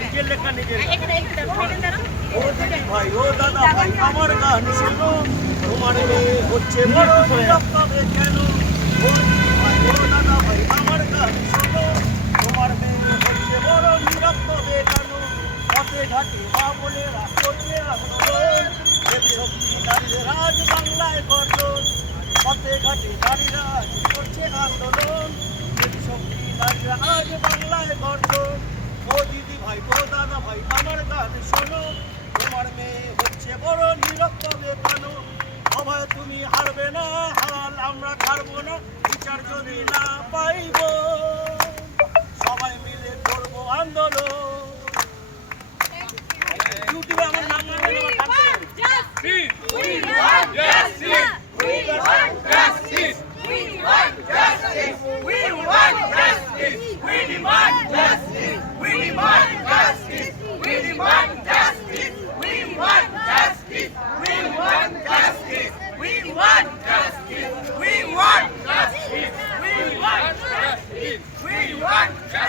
নিজের লেখা নিজের ভাই ও দাদা ভাই আমার গান শোনো তোমার মেয়ে হচ্ছে বড় নীরব তবে কেন ও ভাই ও দাদা ভাই আমার গান শোনো তোমার মেয়ে হচ্ছে বড় নীরব তবে কেন পথে ঘাটে মা বোনেরা করছে আন্দোলন শক্তি নারীদের রাজ বাংলায় গঠন পথে ঘাটে নারীরা আজ করছে আন্দোলন শক্তি নারীরা আজ বাংলায় গঠন ও দিদি ভাই ও দাদা ভাই আমার গান শোনো তোমার মেয়ে হচ্ছে বড় নীরব তবে কেন অভয় তুমি হারবে না হাল আমরা ছাড়বো না বিচার যদি না পাইব সবাই মিলে করবো আন্দোলন ইউটিউবে আমার নাম We want justice!